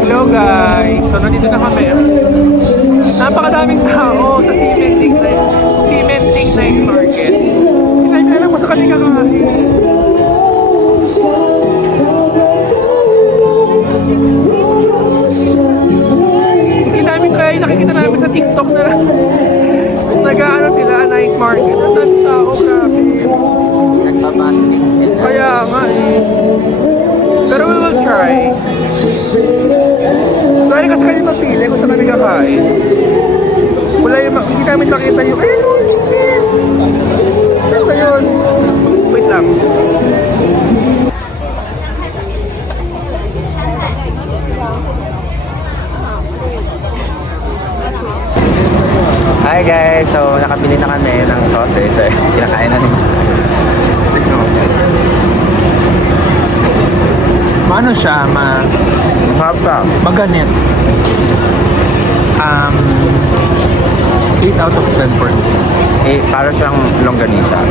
Hello guys! So nandito na kami. Napakadaming tao sa Cementing Night Market. Hindi alam mo sa kanila kakain. Hindi namin kaya nakikita namin sa TikTok na lang. Nag-aano sila, night market. Ang daming tao, grabe. Nagpapasok sila. Kaya nga eh. Pero we will try. Dahil kasi kami mapili kung saan kami kakain. Wala yung, hindi namin makita yung, ayun yung chicken! Saan ba yun? Wait lang. Hi guys! So, nakabili na kami ng sausage. Ay, kinakain na nila. Ano siya, Mahaba. maganit. 8 out of 10 for me. Para siyang longganisa.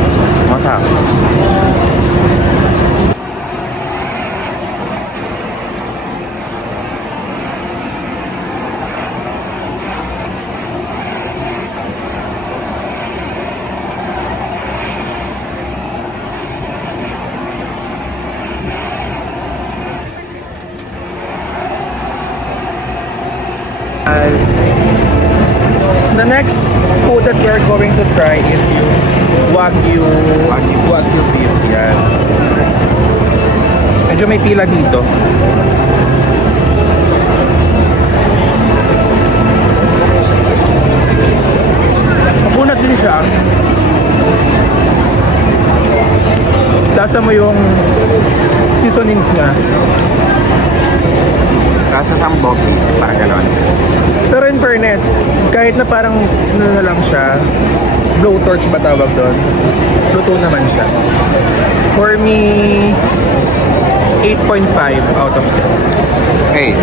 Masarap. The next food that we're going to try is yung Wagyu beef. Yan. Medyo may pila dito. Mapunat din siya. Lasa mo yung seasonings niya. Rasa sambokis. Parang gano'n. Pero in fairness, kahit na parang ano na lang siya, blowtorch ba tawag doon? Luto naman siya. For me, 8.5 out of 10. Hey.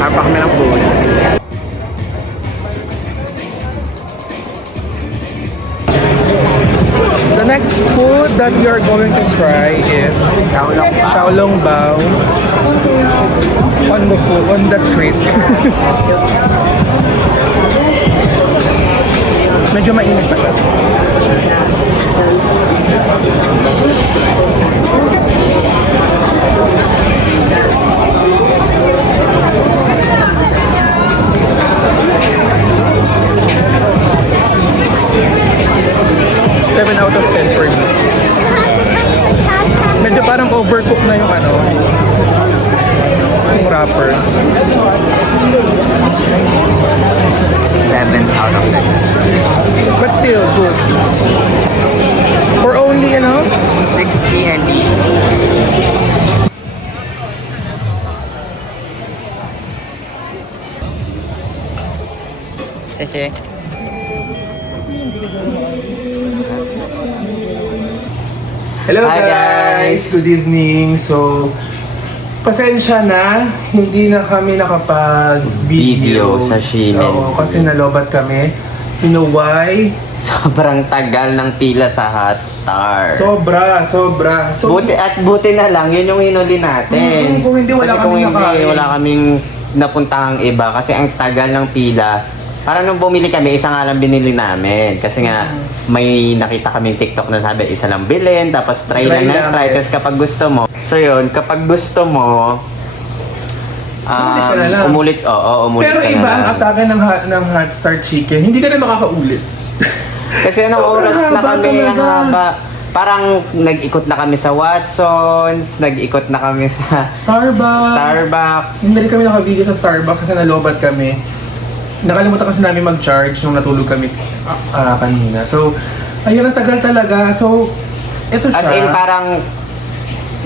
Harap kami ng food. The next food that we are going to try is Xiaolong Bao on the street. Medyo mainit pa siya. Seven out of 10 for me. Medyo parang overcooked na yung ano, yung wrapper. 7 out of 10. But still, good. For only, 60 and E. Kasi Hello Hi, guys! Good evening. So, pasensya na, hindi na kami nakapag-video Video sa Shein. Oo, kasi nalobat kami. You know why? sobrang tagal ng pila sa Hotstar. Sobra. So, Buti na lang, yun yung hinuli natin. Kung hindi, wala kasi kaming kung hindi, nakain. wala kaming napuntahang iba kasi ang tagal ng pila. Para nung bumili kami, isa nga lang binili namin. Kasi nga, may nakita kaming TikTok na sabi, isa lang bilhin, tapos try lang. Tapos kapag gusto mo. So yun, kapag gusto mo, umulit ka na lang. umulit Pero ka iba na ang lang. atake ng Hotstar Chicken. Hindi ka na makakaulit. Kasi anong Sobrang oras na haba kami, ang talaga. haba. Parang nag-ikot na kami sa Watsons, nag-ikot na kami sa Starbucks. Hindi rin kami naka-video sa Starbucks kasi nalobat kami. Nakalimutan kasi namin mag-charge nung natulog kami kanina. So, ayun, ang tagal talaga. So, ito siya. As in parang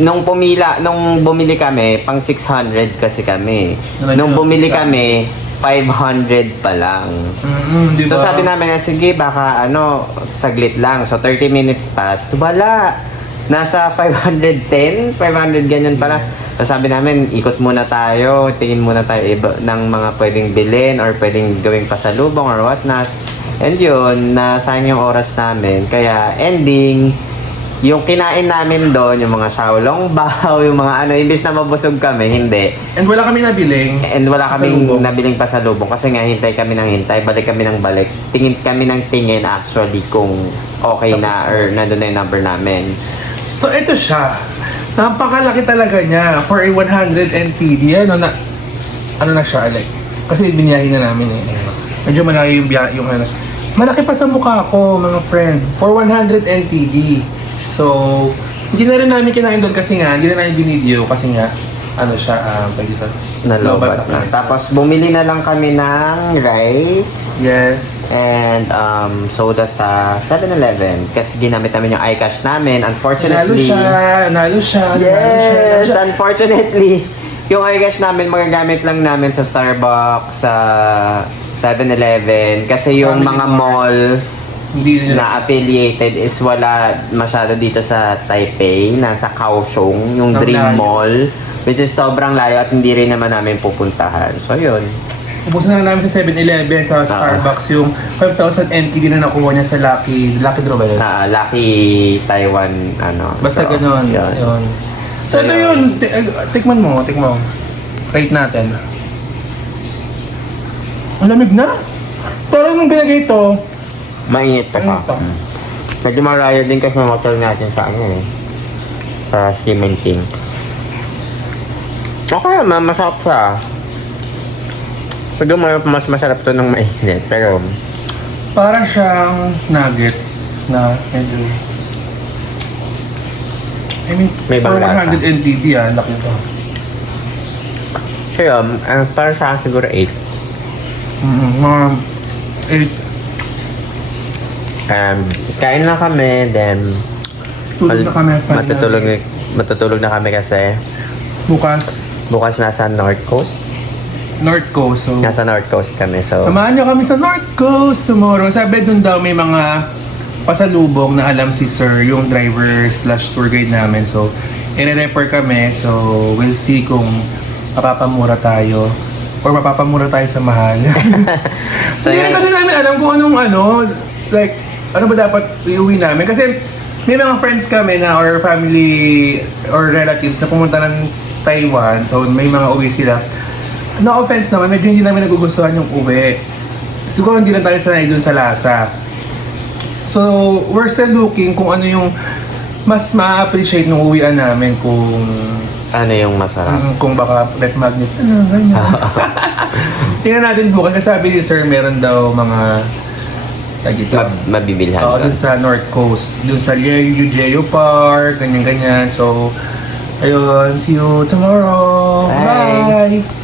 nung bumili kami, pang 600 kasi kami. Nung bumili kami, 500 pa lang. Diba? So sabi namin na sige baka saglit lang. So 30 minutes past, wala. Nasa 510, 500 ganyan pala. So sabi namin, ikot muna tayo, tingin muna tayo iba ng mga pwedeng bilhin or pwedeng gawing pasalubong or whatnot. And yun, nasaan yung oras namin. Kaya ending, yung kinain namin doon, yung mga xiaolong bao, yung mga ano, imbis na mabusog kami, hindi. And wala kami nabiling. And wala kaming Pasalubong. nabiling pasalubong kasi nga hintay kami ng hintay, balik kami ng balik. Tingin kami ng tingin actually kung okay na or nandun na yung number namin. So ito siya. Napakalaki talaga niya for a 100 NTD. Ano na siya, like, kasi biniyahin na namin eh. Medyo malaki yung biyahe, yung ano. Malaki pa sa mukha ko, mga friend. For 100 NTD. So, hindi na rin namin kinain doon kasi nga, hindi na namin binideo kasi nga, ano siya, dito. Nalobat na. Tapos bumili na lang kami ng rice. Yes. And soda sa 7-Eleven kasi ginamit namin yung iCash namin. Nalo Unfortunately, siya, nalo siya. yes, unfortunately, yung iCash namin magagamit lang namin sa Starbucks, sa 7-Eleven kasi yung Family mga Mart. malls Hindi nila. na affiliated is wala masyado dito sa Taipei, nasa Kaohsiung, yung Ang Dream layo. Mall, which is sobrang layo at hindi rin naman namin pupuntahan. So yun. Ubus na lang namin sa 7-Eleven, sa Starbucks, yung 5,000 NTD na nakuha niya sa Lucky Draw ba yun? Lucky Taiwan, ano. Basta so, ganun. yun. Yun. So, So, ito yun. yun. Tikman mo. Rate natin. Ang lamig na. Pero nung binagay ito, Mainit pa Mainit pa. siya. Medyo malayo din kasi motor natin sa ano eh. Sa cementing. Okay naman, masarap siya. Medyo mas masarap to ng mainit, pero para siyang nuggets na medyo... I mean, May for ibang lasa. 100 NTD laki ito. so yun, para sa akin siguro 8. Mga 8. Kain lang kami, then Tulog na kami. matutulog na kami kasi Bukas, nasa North Coast. North Coast. So, Nasa North Coast kami, so samahan niyo kami sa North Coast tomorrow. Sabi dun daw may mga pasalubong na alam si Sir, yung driver / tour guide namin. So, i-refer kami. So, we'll see kung mapapamura tayo or mapapamura tayo sa mahal. So, Hindi rin yun. kasi namin alam kung anong like, ano ba dapat iuwi namin. Kasi may mga friends kami na or family or relatives na pumunta ng Taiwan. So, may mga uwi sila. No offense naman, medyo hindi namin nagugustuhan yung uwi. Siguro hindi na tayo sanay dun sa lasa. So, we're still looking kung ano yung mas ma-appreciate ng uwian namin kung ano yung masarap. kung baka red magnet. Ano, ganyan. Tingnan natin bukas. Kasi sabi ni Sir, meron daw mga dito. Mabibilhan Oo, doon. dun sa North Coast. Dun sa Geo Park, ganyan-ganyan. So, ayun. See you tomorrow. Bye. Bye.